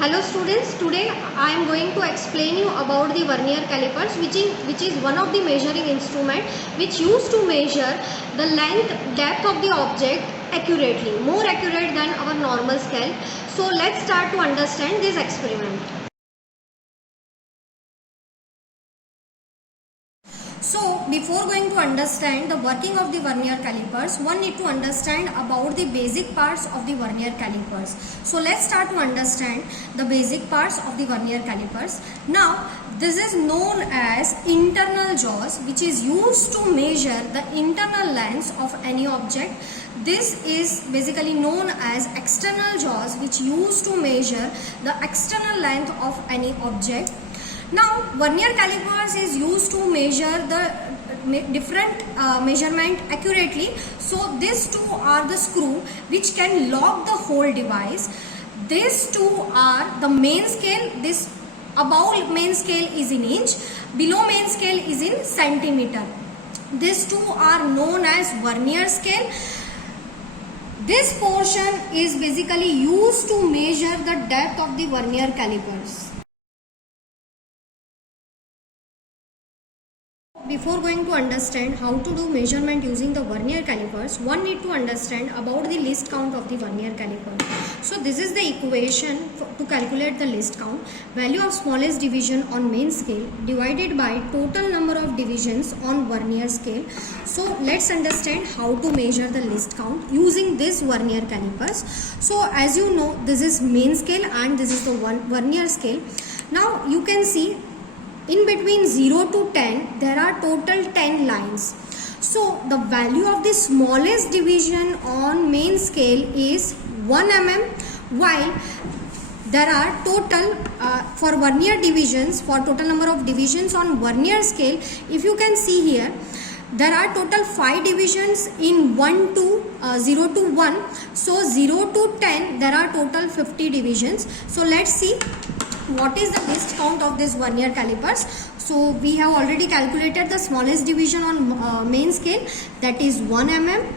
Hello students, today I am going to explain you about the vernier calipers which is one of the measuring instrument which used to measure the length, depth of the object accurately, more accurate than our normal scale. So let's start to understand this experiment. So before going to understand the working of the vernier calipers, one need to understand about the basic parts of the vernier calipers. So let's start to understand the basic parts of the vernier calipers. Now this is known as internal jaws, which is used to measure the internal lengths of any object. This is basically known as external jaws, which used to measure the external length of any object. Now vernier calipers is used to measure the different measurement accurately. So these two are the screw which can lock the whole device. These two are the main scale. This above main scale is in inch, below main scale is in centimeter. These two are known as vernier scale. This portion is basically used to measure the depth of the vernier calipers. Before going to understand how to do measurement using the vernier calipers, one need to understand about the least count of the vernier caliper. So this is the equation to calculate the least count. Value of smallest division on main scale divided by total number of divisions on vernier scale. So let's understand how to measure the least count using this vernier calipers. So as you know, this is main scale and this is the vernier scale. Now you can see in between 0 to 10 there are total 10 lines. So the value of the smallest division on main scale is 1 mm, while there are total for vernier divisions, for total number of divisions on vernier scale, if you can see here, there are total 5 divisions in 0 to 1. So 0 to 10 there are total 50 divisions. So let's see what is the least count of this vernier calipers. So we have already calculated the smallest division on main scale, that is 1 mm,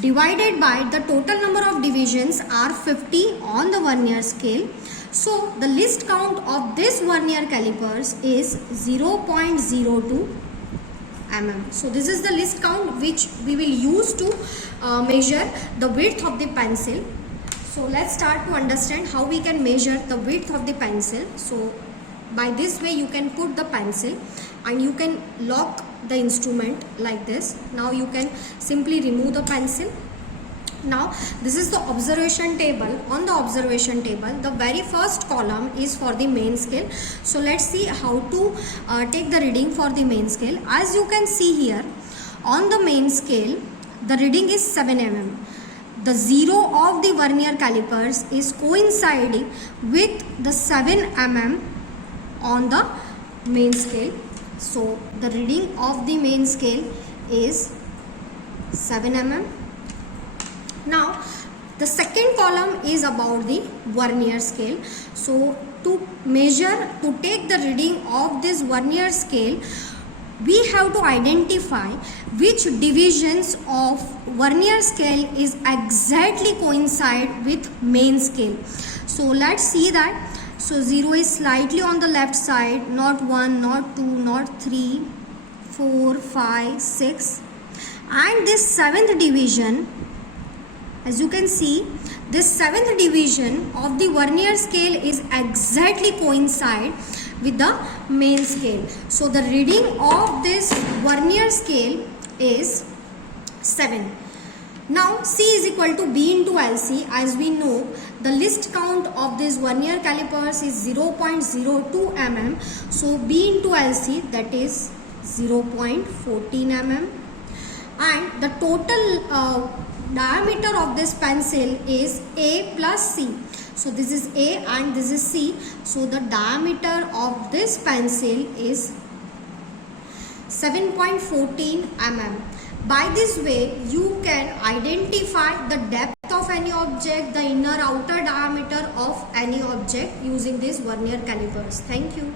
divided by the total number of divisions are 50 on the vernier scale. So the least count of this vernier calipers is 0.02 mm. So this is the least count which we will use to measure the width of the pencil. So let's start to understand how we can measure the width of the pencil. So by this way you can put the pencil and you can lock the instrument like this. Now you can simply remove the pencil. Now this is the observation table. On the observation table, the very first column is for the main scale. So let's see how to take the reading for the main scale. As you can see here, on the main scale the reading is 7 mm. The 0 of the vernier calipers is coinciding with the 7 mm on the main scale. So the reading of the main scale is 7 mm. Now the second column is about the vernier scale. So to take the reading of this vernier scale, we have to identify which divisions of vernier scale is exactly coincide with main scale. So let's see that. So 0 is slightly on the left side, not 1, not 2, not 3, 4, 5, 6. And this 7th division, as you can see, this 7th division of the vernier scale is exactly coincide with the main scale. So the reading of this vernier scale is 7. Now C is equal to B into LC. As we know, the least count of this vernier calipers is 0.02 mm. So B into LC, that is 0.14 mm. And the total diameter of this pencil is A plus C. So this is A and this is C. So the diameter of this pencil is 7.14 mm. By this way, you can identify the depth of any object, the inner outer diameter of any object using these vernier calipers. Thank you.